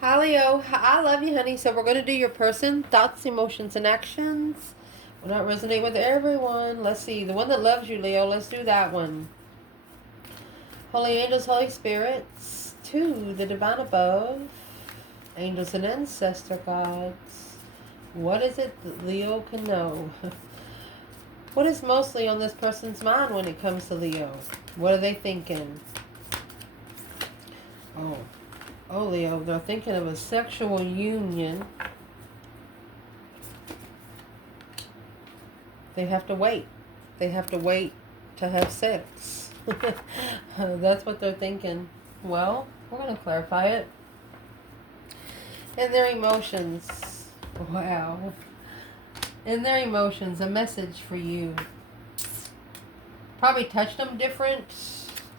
Hi, Leo. I love you, honey. So we're going to do your person, thoughts, emotions, and actions. Will not resonate with everyone. Let's see. The one that loves you, Leo. Let's do that one. Holy angels, Holy spirits. To the divine above. Angels and ancestor gods. What is it that Leo can know? What is mostly on this person's mind when it comes to Leo? What are they thinking? Oh, Leo, they're thinking of a sexual union. They have to wait. They have to wait to have sex. That's what they're thinking. Well, we're going to clarify it. And their emotions. Wow. In their emotions, a message for you. Probably touched them different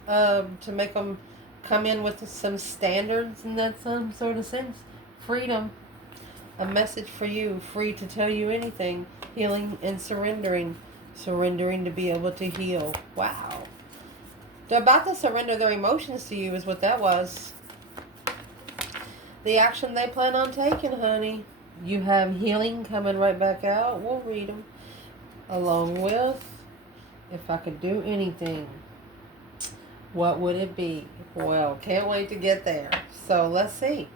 to make them come in with some standards in that some sort of sense. Freedom. A message for you. Free to tell you anything. Healing and surrendering. Surrendering to be able to heal. Wow. They're about to surrender their emotions to you is what that was. The action they plan on taking, honey. You have healing coming right back out. We'll read them. Along with, if I could do anything, what would it be? Well, can't wait to get there. So let's see.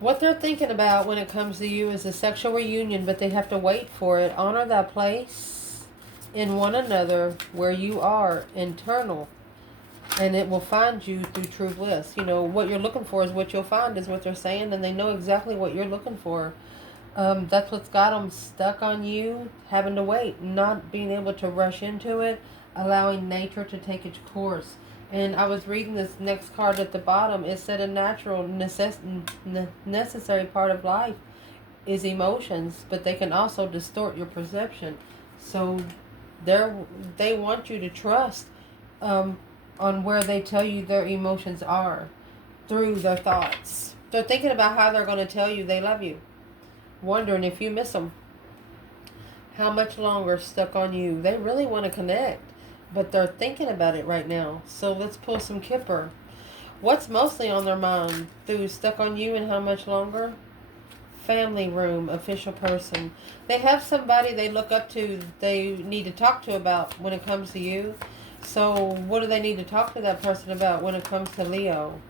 What they're thinking about when it comes to you is a sexual reunion, but they have to wait for it. Honor that place in one another where you are internal, and it will find you through true bliss. You know, what you're looking for is what you'll find, is what they're saying, and they know exactly what you're looking for. That's what's got them stuck on you, having to wait, not being able to rush into it, allowing nature to take its course. And I was reading this next card at the bottom. It said a natural necessary part of life is emotions, but they can also distort your perception. So they want you to trust on where they tell you their emotions are through their thoughts. They're thinking about how they're going to tell you they love you, wondering if you miss them. How much longer stuck on you? They really want to connect, but they're thinking about it right now. So let's pull some Kipper. What's mostly on their mind through stuck on you and how much longer? Family room, official person. They have somebody they look up to, they need to talk to about when it comes to you. So what do they need to talk to that person about when it comes to Leo?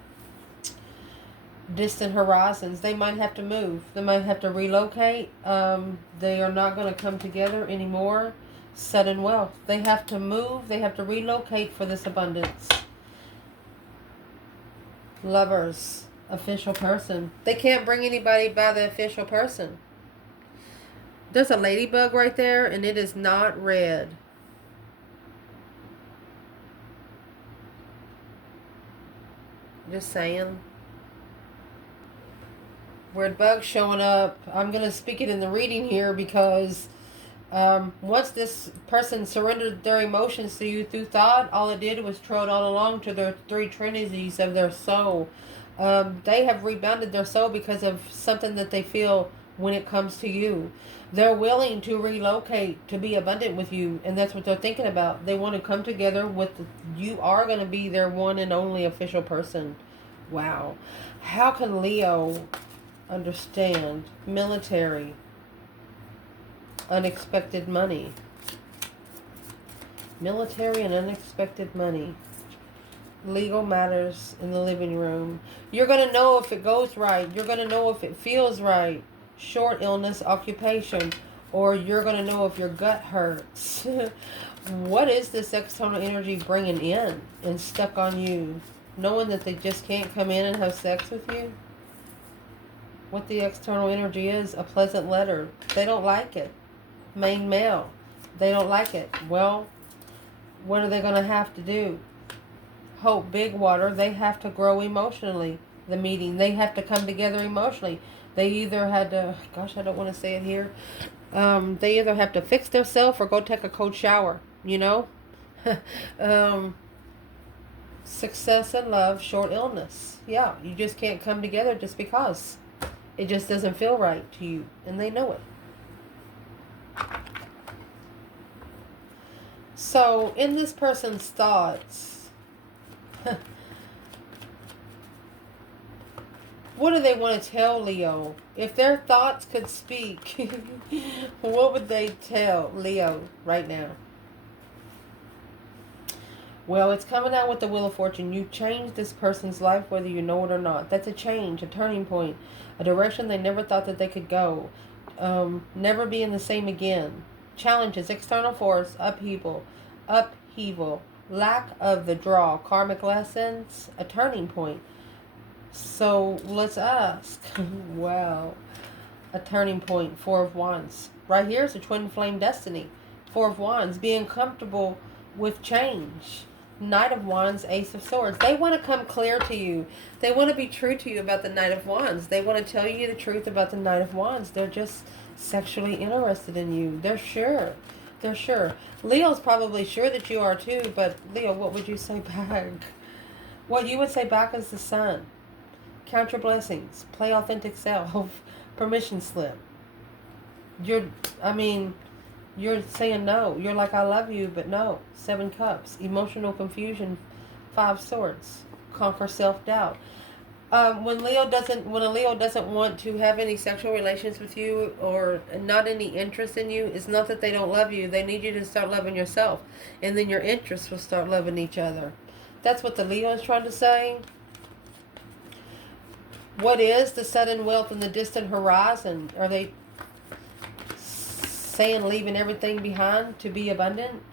Distant horizons. They might have to move. They might have to relocate. They are not going to come together anymore. Sudden wealth. They have to move. They have to relocate for this abundance. Lovers. Official person. They can't bring anybody by the official person. There's a ladybug right there, and it is not red. Just saying. Weird bug showing up. I'm going to speak it in the reading here because once this person surrendered their emotions to you through thought, all it did was trod on along to their three trinities of their soul. They have rebounded their soul because of something that they feel when it comes to you. They're willing to relocate to be abundant with you, and that's what they're thinking about. They want to come together with you. Are going to be their one and only official person. Wow. How can Leo understand military, unexpected money? Military and unexpected money. Legal matters in the living room. You're going to know if it goes right. You're going to know if it feels right. Short illness, occupation. Or you're going to know if your gut hurts. What is this external energy bringing in and stuck on you? Knowing that they just can't come in and have sex with you? What the external energy is, a pleasant letter. They don't like it. Main male. They don't like it. Well, what are they going to have to do? Hope, big water. They have to grow emotionally. The meeting. They have to come together emotionally. They either had to, gosh, I don't want to say it here. They either have to fix themselves or go take a cold shower. You know? Success and love, short illness. Yeah, you just can't come together just because. It just doesn't feel right to you, and they know it. So, in this person's thoughts, What do they want to tell Leo? If their thoughts could speak, what would they tell Leo right now? Well, it's coming out with the Wheel of Fortune. You changed this person's life whether you know it or not. That's a change, a turning point, a direction they never thought that they could go. Never being the same again. Challenges, external force, upheaval, lack of the draw, karmic lessons, a turning point. So let's ask. Wow. A turning point, Four of Wands. Right here is a twin flame destiny. Four of Wands, being comfortable with change. Knight of Wands, Ace of Swords. They want to come clear to you. They want to be true to you about the Knight of Wands. They want to tell you the truth about the Knight of Wands. They're just sexually interested in you. They're sure. They're sure. Leo's probably sure that you are too, but Leo, what would you say back? What you would say back is the Sun. Count your blessings. Play authentic self. Permission slip. You're saying no. You're like, I love you, but no. Seven Cups. Emotional confusion. Five Swords. Conquer self-doubt. When a Leo doesn't want to have any sexual relations with you or not any interest in you, it's not that they don't love you. They need you to start loving yourself. And then your interests will start loving each other. That's what the Leo is trying to say. What is the sudden wealth in the distant horizon? Are they saying leaving everything behind to be abundant?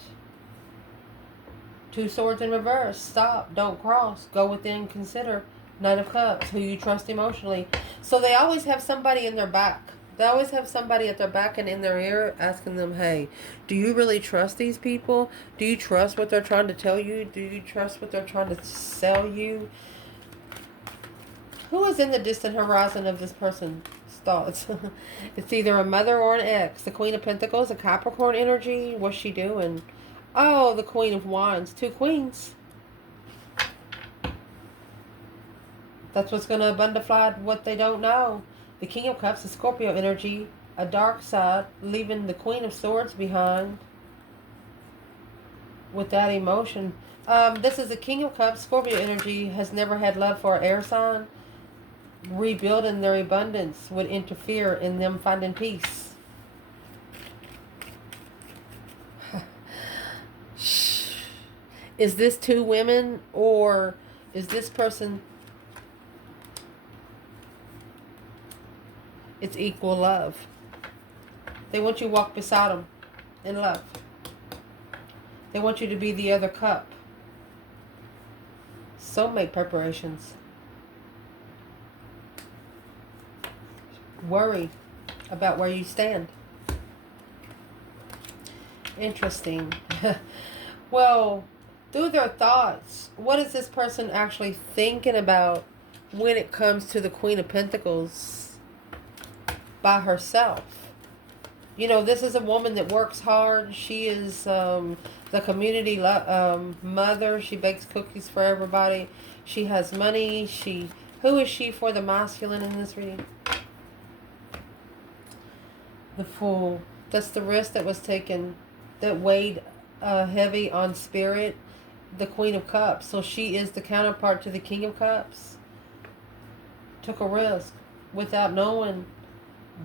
Two Swords in reverse. Stop. Don't cross. Go within. Consider. Knight of Cups. Who you trust emotionally. So they always have somebody in their back. They always have somebody at their back and in their ear asking them, hey, do you really trust these people? Do you trust what they're trying to tell you? Do you trust what they're trying to sell you? Who is in the distant horizon of this person's thoughts? It's either a mother or an ex. The Queen of Pentacles, a Capricorn energy. What's she doing? Oh, the Queen of Wands. Two queens. That's what's going to abundify what they don't know. The King of Cups, a Scorpio energy. A dark side, leaving the Queen of Swords behind. With that emotion. This is the King of Cups, Scorpio energy. Has never had love for an air sign. Rebuilding their abundance would interfere in them finding peace. Is this two women or is this person? It's equal love. They want you to walk beside them in love. They want you to be the other cup. Soulmate preparations. Worry about where you stand. Interesting. Well, through their thoughts, what is this person actually thinking about when it comes to the Queen of Pentacles by herself? You know, this is a woman that works hard. She is the community mother. She bakes cookies for everybody. She has money. Who is she for the masculine in this reading? The Fool. That's the risk that was taken, that weighed heavy on spirit. The Queen of Cups. So she is the counterpart to the King of Cups. Took a risk without knowing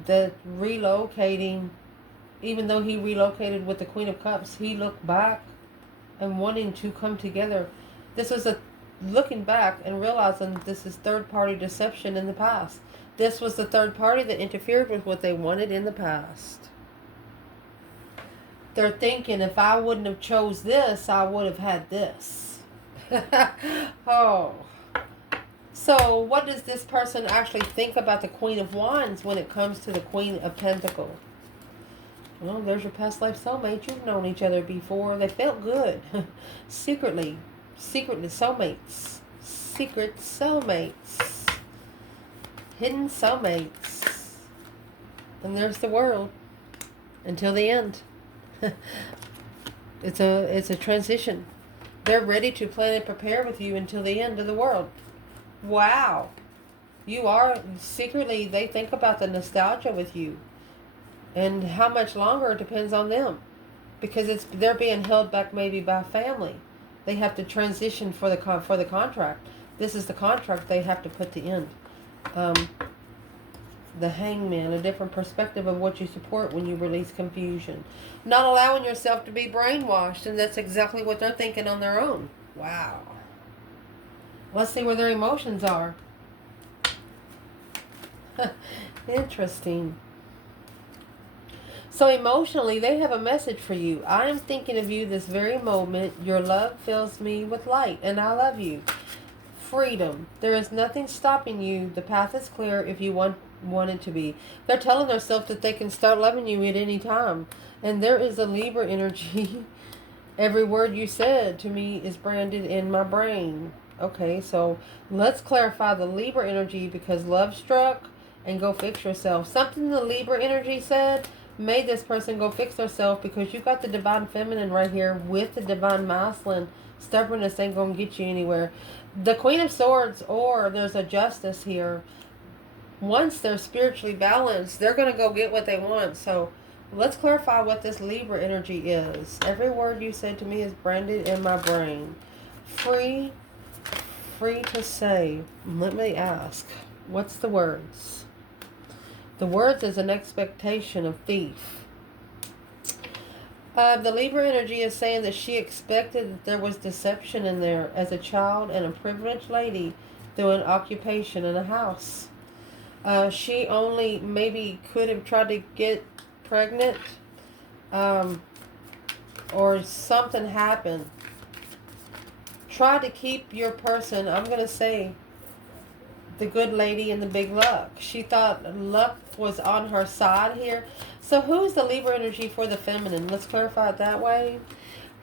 that relocating, even though he relocated with the Queen of Cups, he looked back and wanting to come together. This was a looking back and realizing this is third-party deception in the past. This was the third party that interfered with what they wanted in the past. They're thinking, if I wouldn't have chose this, I would have had this. Oh. So what does this person actually think about the Queen of Wands when it comes to the Queen of Pentacles? Well, there's your past life soulmate. You've known each other before. They felt good. Secretly soulmates. Secret soulmates. Hidden soulmates. And there's the world. Until the end. It's a transition. They're ready to plan and prepare with you until the end of the world. Wow. You are secretly, they think about the nostalgia with you. And how much longer depends on them. Because they're being held back maybe by family. They have to transition for the contract. This is the contract they have to put to end. Um, the Hangman, a different perspective of what you support when you release confusion. Not allowing yourself to be brainwashed, and that's exactly what they're thinking on their own. Wow. Let's see where their emotions are. Interesting. So emotionally, they have a message for you. I am thinking of you this very moment. Your love fills me with light, and I love you. Freedom. There is nothing stopping you. The path is clear if you want it to be. They're telling themselves that they can start loving you at any time. And there is a Libra energy. Every word you said to me is branded in my brain. Okay, so let's clarify the Libra energy, because love struck and go fix yourself. Something the Libra energy said made this person go fix herself, because you got the divine feminine right here with the divine masculine. Stubbornness ain't gonna get you anywhere. The Queen of Swords, or there's a Justice here. Once they're spiritually balanced, they're gonna go get what they want. So let's clarify what this Libra energy is. Every word you said to me is branded in my brain. Free to say. Let me ask, what's the words? The words is an expectation of thief. The Libra energy is saying that she expected that there was deception in there as a child and a privileged lady through an occupation in a house. She only maybe could have tried to get pregnant, or something happened. Try to keep your person, I'm going to say, the good lady in the big luck. She thought luck was on her side here. So who's the Libra energy for the feminine? Let's clarify it that way.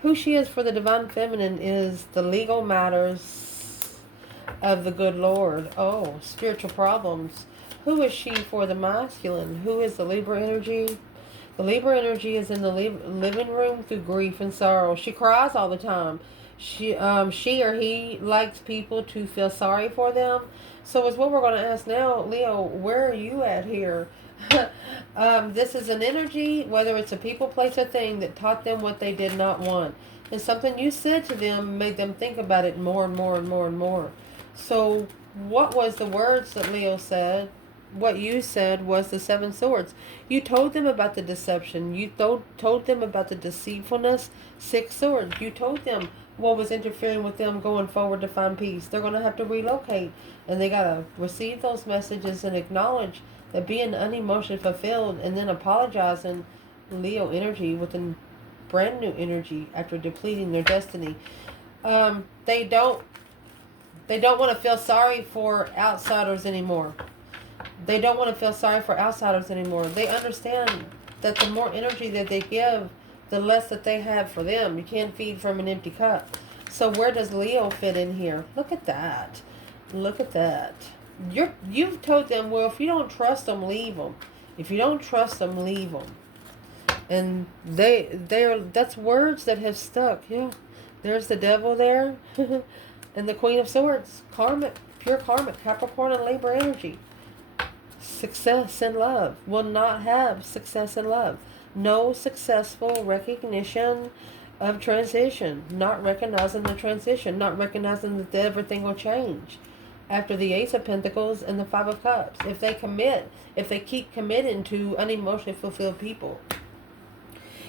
Who she is for the divine feminine is the legal matters of the good Lord. Oh, spiritual problems. Who is she for the masculine? Who is the Libra energy? The Libra energy is in the living room through grief and sorrow. She cries all the time. She or he likes people to feel sorry for them. So it's what we're going to ask now, Leo, where are you at here? This is an energy, whether it's a people, place, or thing, that taught them what they did not want. And something you said to them made them think about it more and more and more and more. So what was the words that Leo said? What you said was the Seven Swords. You told them about the deception. You told them about the deceitfulness. Six Swords. You told them what was interfering with them going forward to find peace. They're going to have to relocate, and they got to receive those messages and acknowledge that being unemotionally fulfilled, and then apologizing. Leo energy with a brand new energy after depleting their destiny. They don't want to feel sorry for outsiders anymore. They don't want to feel sorry for outsiders anymore. They understand that the more energy that they give, the less that they have for them. You can't feed from an empty cup. So where does Leo fit in here? Look at that. Look at that. You've told them, well, if you don't trust them, leave them. If you don't trust them, leave them. And that's words that have stuck. Yeah. There's the devil there. And the Queen of Swords. Karmic, pure karmic, Capricorn and Libra energy. Success in love. Will not have success in love. No successful recognition of transition. Not recognizing the transition. Not recognizing that everything will change. After the Ace of Pentacles and the Five of Cups. If they keep committing to unemotionally fulfilled people.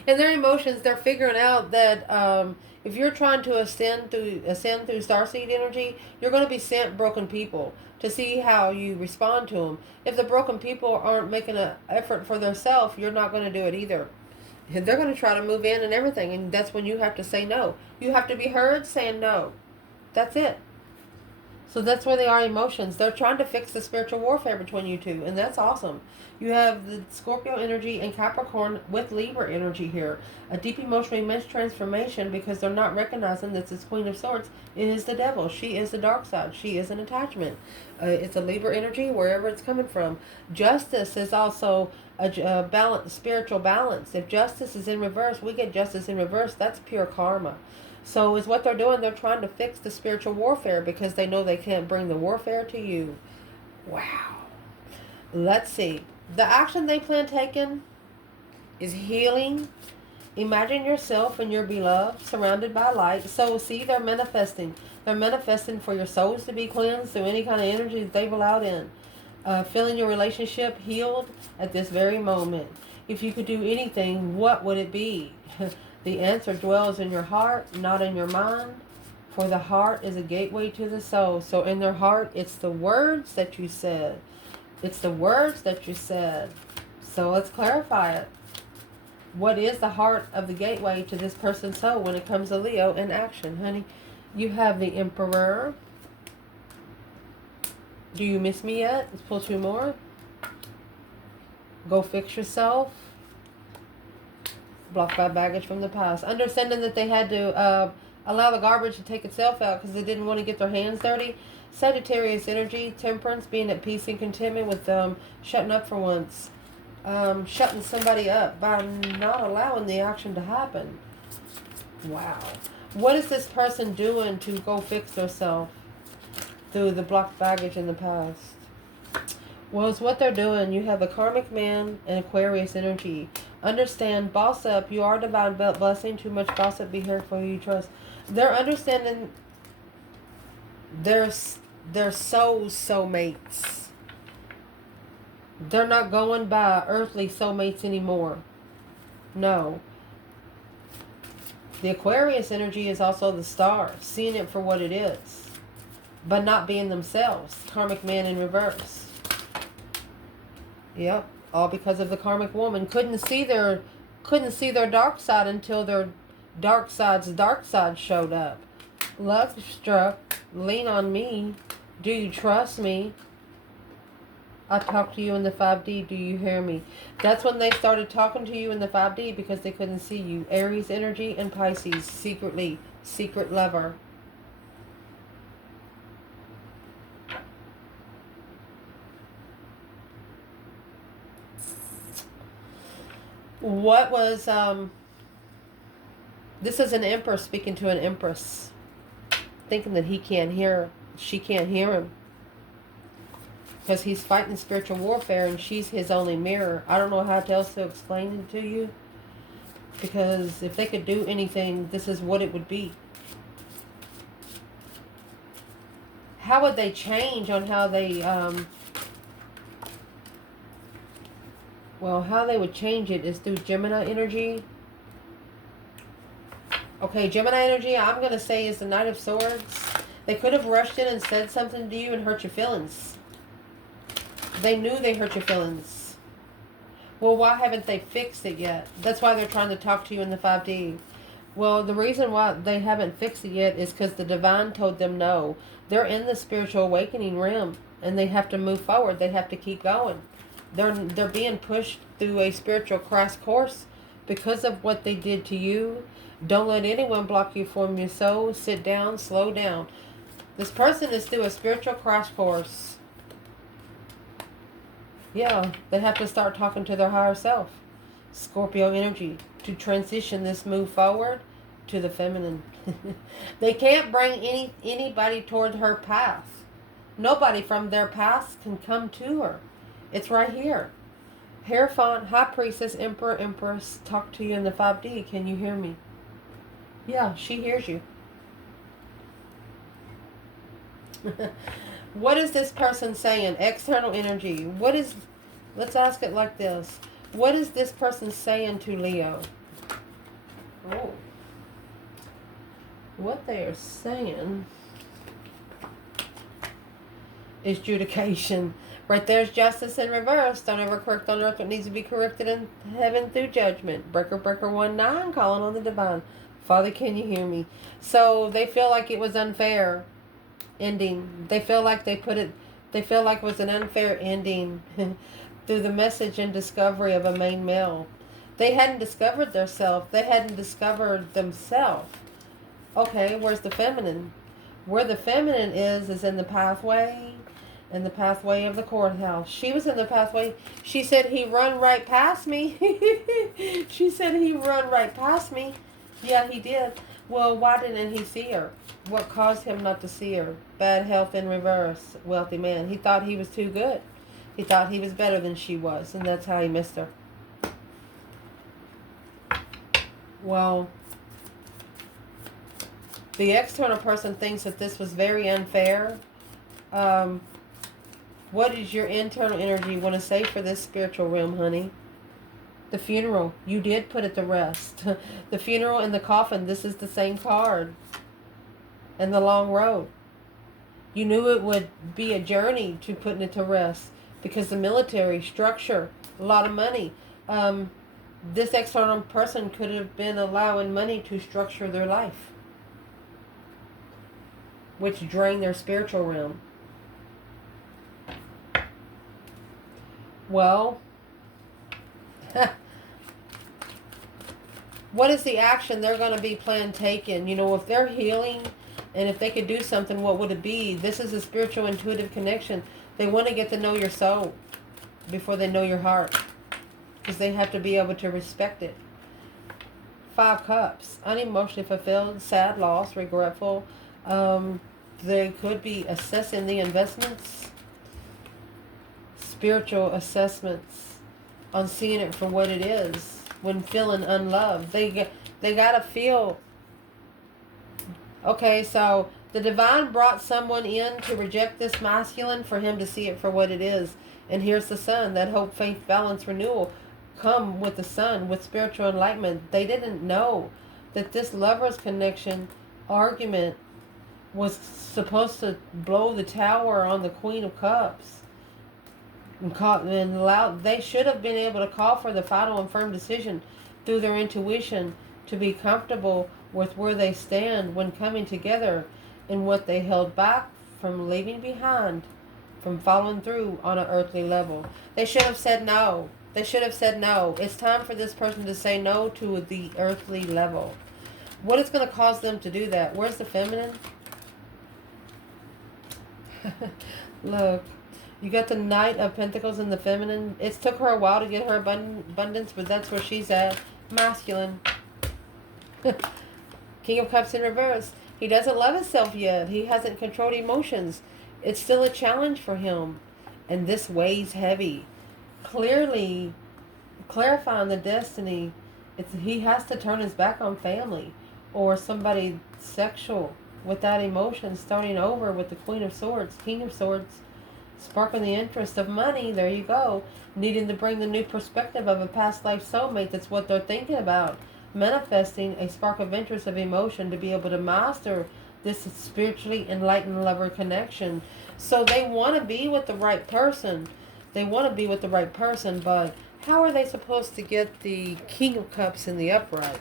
In their emotions, they're figuring out that if you're trying to ascend through starseed energy, you're going to be sent broken people to see how you respond to them. If the broken people aren't making an effort for themselves, you're not going to do it either. They're going to try to move in and everything, and that's when you have to say no. You have to be heard saying no. That's it. So that's where they are emotions. They're trying to fix the spiritual warfare between you two, and that's awesome. You have the Scorpio energy and Capricorn with Libra energy here. A deep emotional immense transformation, because they're not recognizing that this Queen of Swords is the devil. She is the dark side. She is an attachment. It's a Libra energy wherever it's coming from. Justice is also a balance, spiritual balance. If justice is in reverse, we get justice in reverse. That's pure karma. So is what they're doing. They're trying to fix the spiritual warfare because they know they can't bring the warfare to you. Wow. Let's see. The action they plan taking is healing. Imagine yourself and your beloved surrounded by light. So see, they're manifesting. They're manifesting for your souls to be cleansed through any kind of energy that they've allowed in. Feeling your relationship healed at this very moment. If you could do anything, what would it be? The answer dwells in your heart, not in your mind. For the heart is a gateway to the soul. So in their heart, it's the words that you said. It's the words that you said. So let's clarify it. What is the heart of the gateway to this person's soul when it comes to Leo in action, honey? You have the Emperor. Do you miss me yet? Let's pull 2 more. Go fix yourself. Blocked by baggage from the past. Understanding that they had to allow the garbage to take itself out because they didn't want to get their hands dirty. Sagittarius energy, temperance, being at peace and contentment with shutting up for once. Shutting somebody up by not allowing the action to happen. Wow. What is this person doing to go fix themselves through the blocked baggage in the past? Well, it's what they're doing. You have a karmic man and Aquarius energy. Understand, boss up. You are divine blessing. Too much gossip. Be careful who you trust. They're understanding their soulmates. They're not going by earthly soulmates anymore. No. The Aquarius energy is also the star, seeing it for what it is, but not being themselves. Karmic man in reverse. Yep, all because of the karmic woman. Couldn't see their dark side until their dark side showed up. Love struck. Lean on me. Do you trust me? I talk to you in the 5D. Do you hear me? That's when they started talking to you in the 5D because they couldn't see you. Aries energy and Pisces. Secret lover. What was, this is an empress speaking to an empress. Thinking that he can't hear her. She can't hear him. Because he's fighting spiritual warfare and she's his only mirror. I don't know how else to explain it to you. Because if they could do anything, this is what it would be. How would they change on how they, well, how they would change it is through Gemini energy. Okay, Gemini energy, I'm going to say is the Knight of Swords. They could have rushed in and said something to you and hurt your feelings. They knew they hurt your feelings. Well, why haven't they fixed it yet? That's why they're trying to talk to you in the 5D. Well, the reason why they haven't fixed it yet is because the divine told them no. They're in the spiritual awakening realm and they have to move forward. They have to keep going. They're being pushed through a spiritual crash course because of what they did to you. Don't let anyone block you from your soul. Sit down, slow down. This person is through a spiritual crash course. Yeah, they have to start talking to their higher self. Scorpio energy. To transition this move forward to the feminine. They can't bring anybody toward her path. Nobody from their past can come to her. It's right here. Hierophant, High Priestess, Emperor, Empress, talk to you in the 5D. Can you hear me? Yeah, she hears you. What is this person saying? External energy. What is, let's ask it like this. What is this person saying to Leo? Oh. What they are saying is judication. Right there's justice in reverse. Don't ever correct on earth what needs to be corrected in heaven through judgment. Breaker 19 calling on the divine. Father, can you hear me? So they feel like it was unfair ending. They feel like they feel like it was an unfair ending through the message and discovery of a main male. They hadn't discovered themselves. They hadn't discovered themselves. Okay, where's the feminine? Where the feminine is in the pathway. In the pathway of the courthouse. She was in the pathway. She said he run right past me. She said he run right past me. Yeah, he did. Well, why didn't he see her? What caused him not to see her? Bad health in reverse. Wealthy man. He thought he was too good. He thought he was better than she was. And that's how he missed her. Well, the external person thinks that this was very unfair. What does your internal energy want to say for this spiritual realm, honey? The funeral. You did put it to rest. The funeral and the coffin. This is the same card. And the long road. You knew it would be a journey to putting it to rest. Because the military structure, a lot of money. This external person could have been allowing money to structure their life, which drained their spiritual realm. Well, what is the action they're going to be planning taking? You know, if they're healing and if they could do something, what would it be? This is a spiritual intuitive connection. They want to get to know your soul before they know your heart, because they have to be able to respect it. 5 Cups. Unemotionally fulfilled, sad, lost, regretful. They could be assessing the investments. Spiritual assessments on seeing it for what it is. When feeling unloved, they gotta feel. Okay, so the divine brought someone in to reject this masculine for him to see it for what it is. And here's the sun, that hope, faith, balance, renewal come with the sun, with spiritual enlightenment. They didn't know that this lover's connection argument was supposed to blow the tower on the Queen of Cups. They should have been able to call for the final and firm decision through their intuition to be comfortable with where they stand when coming together in what they held back from leaving behind, from following through on an earthly level. They should have said no. They should have said no. It's time for this person to say no to the earthly level. What is going to cause them to do that? Where's the feminine? Look. You got the Knight of Pentacles in the feminine. It took her a while to get her abundance, but that's where she's at. Masculine. King of Cups in reverse. He doesn't love himself yet. He hasn't controlled emotions. It's still a challenge for him. And this weighs heavy. Clearly, clarifying the destiny, he has to turn his back on family or somebody sexual without emotion, starting over with the Queen of Swords, King of Swords. Sparking the interest of money, there you go. Needing to bring the new perspective of a past life soulmate, that's what they're thinking about. Manifesting a spark of interest of emotion to be able to master this spiritually enlightened lover connection. So they want to be with the right person. They want to be with the right person, but how are they supposed to get the King of Cups in the upright?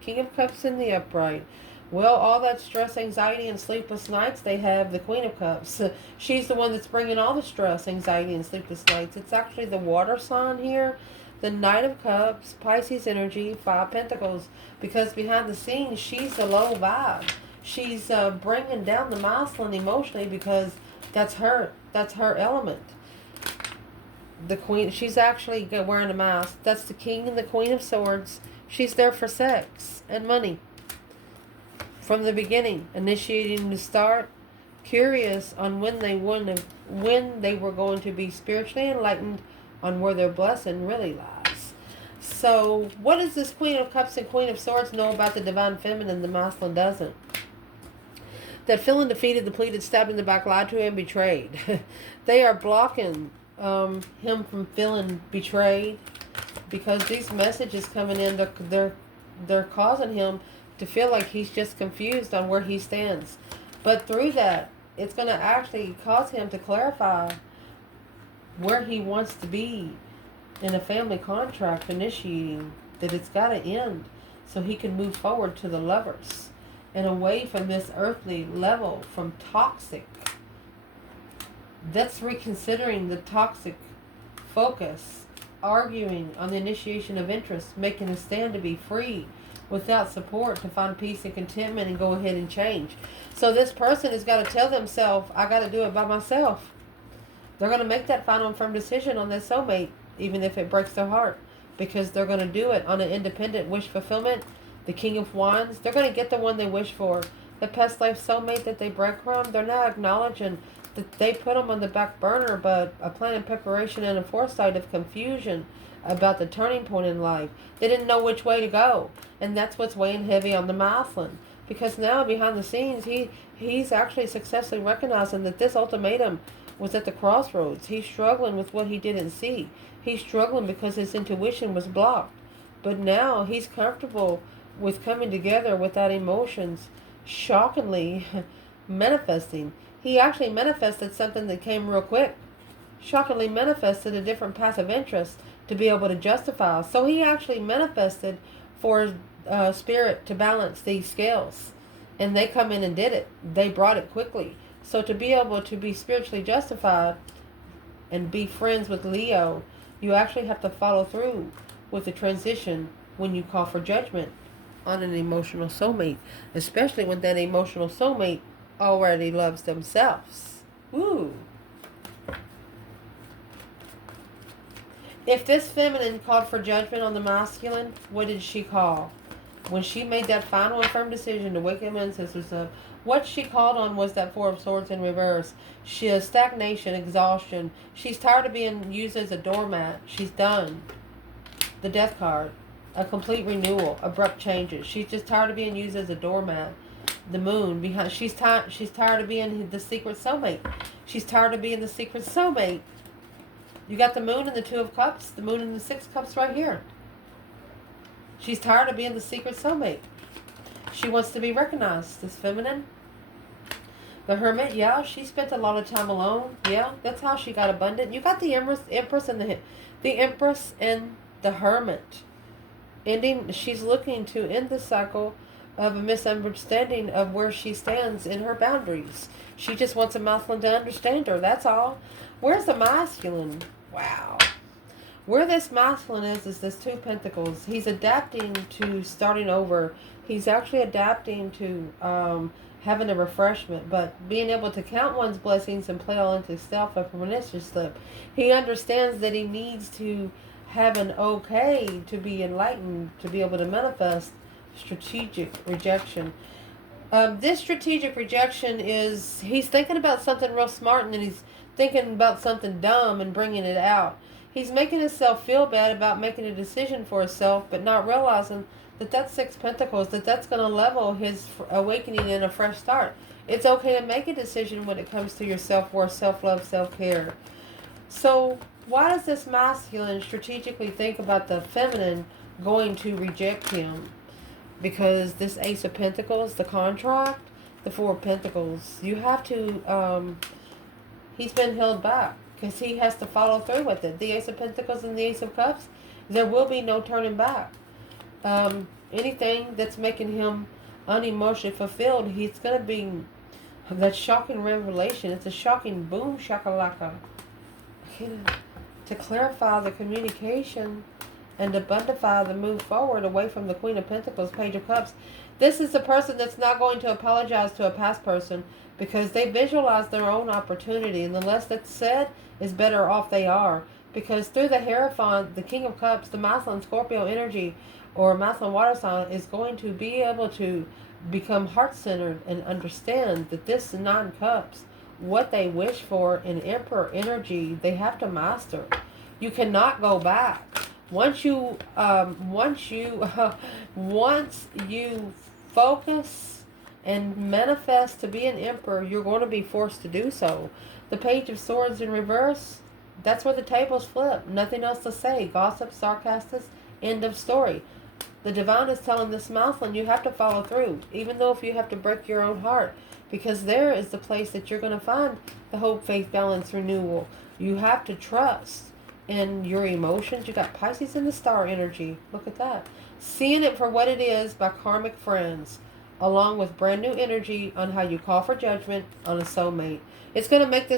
King of Cups in the upright. Well, all that stress, anxiety, and sleepless nights they have, the Queen of Cups. She's the one that's bringing all the stress, anxiety, and sleepless nights. It's actually the water sign here. The Knight of Cups, Pisces energy, 5 Pentacles. Because behind the scenes, she's the low vibe. She's bringing down the masculine emotionally because that's her element. The Queen, she's actually wearing a mask. That's the King and the Queen of Swords. She's there for sex and money. From the beginning, initiating the start, curious on when they were going to be spiritually enlightened, on where their blessing really lies. So, what does this Queen of Cups and Queen of Swords know about the divine feminine the masculine doesn't? That feeling defeated, depleted, stabbed in the back, lied to, and betrayed. They are blocking him from feeling betrayed because these messages coming in, they're causing him to feel like he's just confused on where he stands. But through that, it's going to actually cause him to clarify where he wants to be in a family contract, initiating that it's got to end so he can move forward to the lovers and away from this earthly level, from toxic. That's reconsidering the toxic focus, arguing on the initiation of interest, making a stand to be free without support, to find peace and contentment and go ahead and change. So this person has got to tell themselves, I got to do it by myself. They're going to make that final and firm decision on their soulmate, even if it breaks their heart, because they're going to do it on an independent wish fulfillment. The King of Wands, they're going to get the one they wish for. The past life soulmate that they break from, they're not acknowledging that they put them on the back burner, but a plan of preparation and a foresight of confusion about the turning point in life. They didn't know which way to go, and that's what's weighing heavy on the masculine. Because now behind the scenes, he's actually successfully recognizing that this ultimatum was at the crossroads. He's struggling with what he didn't see. He's struggling because his intuition was blocked. But now he's comfortable with coming together without emotions, shockingly manifesting. He actually manifested something that came real quick. Shockingly manifested a different path of interest to be able to justify. So he actually manifested for spirit to balance these scales. And they come in and did it. They brought it quickly. So to be able to be spiritually justified and be friends with Leo, you actually have to follow through with the transition when you call for judgment on an emotional soulmate, especially when that emotional soulmate already loves themselves. Woo! If this feminine called for judgment on the masculine, what did she call? When she made that final and firm decision to wake them ancestors up, what she called on was that Four of Swords in reverse. She has stagnation, exhaustion. She's tired of being used as a doormat. She's done. The Death card. A complete renewal. Abrupt changes. She's just tired of being used as a doormat. The Moon. Behind. She's tired of being the secret soulmate. She's tired of being the secret soulmate. You got the Moon and the Two of Cups. The Moon and the Six of Cups right here. She's tired of being the secret soulmate. She wants to be recognized. This feminine. The Hermit, yeah, she spent a lot of time alone. Yeah, that's how she got abundant. You got the Empress and the Empress and the Hermit. She's looking to end the cycle of a misunderstanding of where she stands in her boundaries. She just wants a masculine to understand her. That's all. Where's the masculine? Wow. Where this masculine is this Two of Pentacles. He's adapting to starting over. He's actually adapting to having a refreshment, but being able to count one's blessings and play all into self a permission slip. He understands that he needs to have an okay to be enlightened, to be able to manifest strategic rejection. This strategic rejection is, he's thinking about something real smart and then he's thinking about something dumb and bringing it out. He's making himself feel bad about making a decision for himself, but not realizing that that's Six Pentacles, that's going to level his awakening and a fresh start. It's okay to make a decision when it comes to your self-worth, self-love, self-care. So why does this masculine strategically think about the feminine going to reject him? Because this Ace of Pentacles, the contract, the Four of Pentacles, you have to, he's been held back because he has to follow through with it. The Ace of Pentacles and the Ace of Cups, there will be no turning back. Anything that's making him unemotionally fulfilled, he's going to be, that shocking revelation. It's a shocking boom shakalaka. To clarify the communication and to bundify the move forward away from the Queen of Pentacles, Page of Cups. This is the person that's not going to apologize to a past person because they visualize their own opportunity, and the less that's said is better off they are. Because through the Hierophant, the King of Cups, the masculine Scorpio energy or masculine water sign is going to be able to become heart-centered and understand that this Nine Cups, what they wish for in Emperor energy, they have to master. You cannot go back. Once you focus and manifest to be an Emperor, you're going to be forced to do so. The Page of Swords in reverse, that's where the tables flip. Nothing else to say. Gossip, sarcastic, end of story. The Divine is telling this masculine you have to follow through, even though if you have to break your own heart, because there is the place that you're going to find the hope, faith, balance, renewal. You have to trust in your emotions. You got Pisces in the star energy. Look at that. Seeing it for what it is by karmic friends, along with brand new energy on how you call for judgment on a soulmate. It's going to make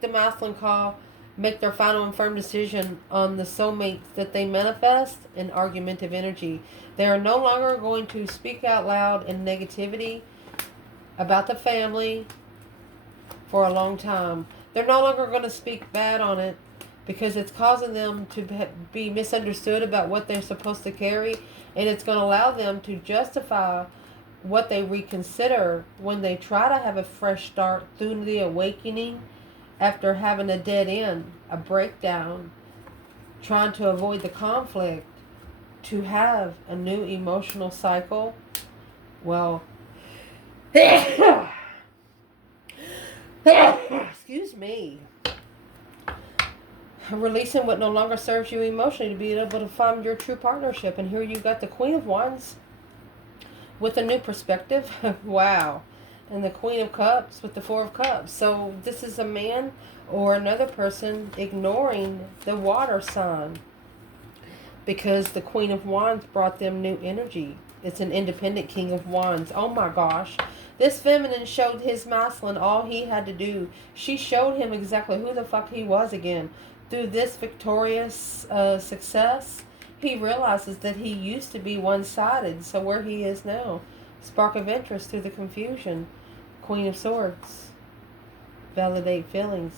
the masculine call, make their final and firm decision on the soulmate that they manifest in argumentative energy. They are no longer going to speak out loud in negativity about the family for a long time. They're no longer going to speak bad on it because it's causing them to be misunderstood about what they're supposed to carry, and it's going to allow them to justify what they reconsider when they try to have a fresh start through the awakening after having a dead end, a breakdown, trying to avoid the conflict, to have a new emotional cycle. Well, Excuse me. Releasing what no longer serves you emotionally to be able to find your true partnership. And here you got the Queen of Wands with a new perspective. Wow. And the Queen of Cups with the Four of Cups. So this is a man or another person ignoring the water sign, because the Queen of Wands brought them new energy. It's an independent King of Wands. Oh my gosh. This feminine showed his masculine all he had to do. She showed him exactly who the fuck he was again. Through this victorious success, he realizes that he used to be one-sided. So where he is now. Spark of interest through the confusion. Queen of Swords. Validate feelings.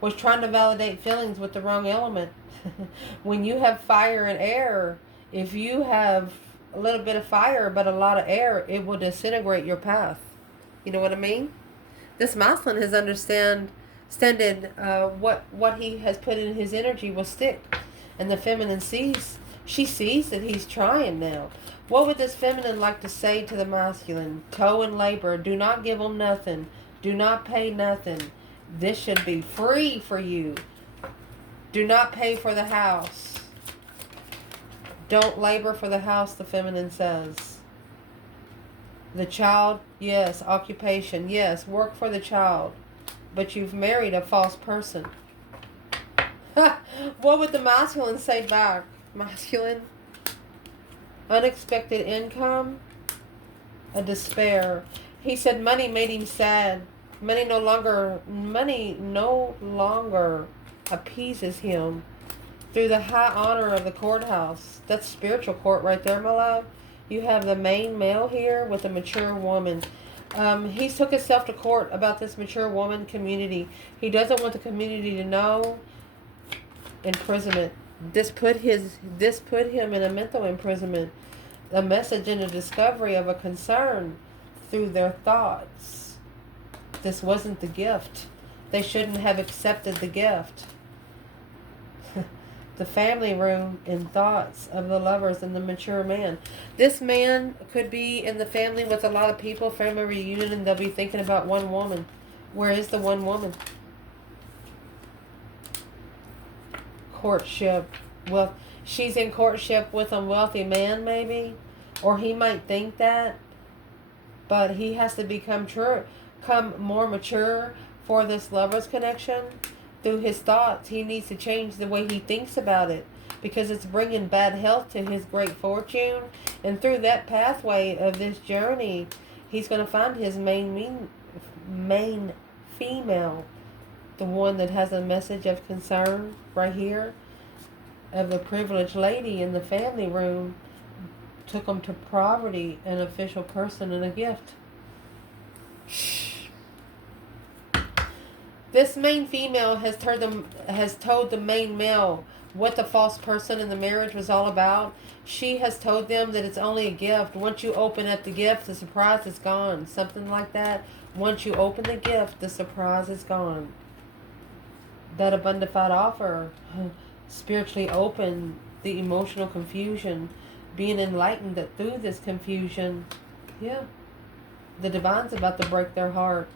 Was trying to validate feelings with the wrong element. When you have fire and air, if you have a little bit of fire but a lot of air, it will disintegrate your path. You know what I mean? This masculine has understood what he has put in his energy will stick. And the feminine sees that he's trying now. What would this feminine like to say to the masculine? Tow and labor. Do not give them nothing. Do not pay nothing. This should be free for you. Do not pay for the house. Don't labor for the house, the feminine says. The child, yes. Occupation, yes. Work for the child. But you've married a false person. What would the masculine say back? Masculine? Unexpected income? A despair. He said money made him sad. Money no longer appeases him. Through the high honor of the courthouse. That's spiritual court right there, my love. You have the main male here with a mature woman. He took himself to court about this mature woman community. He doesn't want the community to know. Imprisonment. This put him in a mental imprisonment. A message and a discovery of a concern through their thoughts. This wasn't the gift. They shouldn't have accepted the gift. The family room and thoughts of the lovers and the mature man. This man could be in the family with a lot of people, family reunion, and they'll be thinking about one woman. Where is the one woman? Courtship. Well, she's in courtship with a wealthy man, maybe. Or he might think that. But he has to become more mature for this lover's connection. Through his thoughts, he needs to change the way he thinks about it, because it's bringing bad health to his great fortune. And through that pathway of this journey, he's going to find his main female, the one that has a message of concern right here, of the privileged lady in the family room. Took him to poverty, an official person, and a gift. This main female has told the main male what the false person in the marriage was all about. She has told them that it's only a gift. Once you open up the gift, the surprise is gone. Something like that. Once you open the gift, the surprise is gone. That abundant offer, spiritually open the emotional confusion, being enlightened that through this confusion, yeah, the divine's about to break their heart.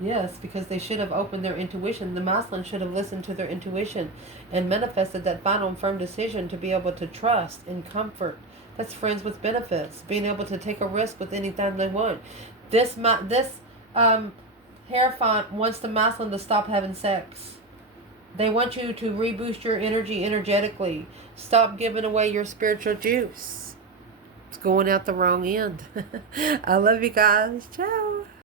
Yes, because they should have opened their intuition. The masculine should have listened to their intuition and manifested that final and firm decision to be able to trust and comfort. That's friends with benefits. Being able to take a risk with anything they want. This Hierophant wants the masculine to stop having sex. They want you to reboost your energy energetically. Stop giving away your spiritual juice. It's going out the wrong end. I love you guys. Ciao.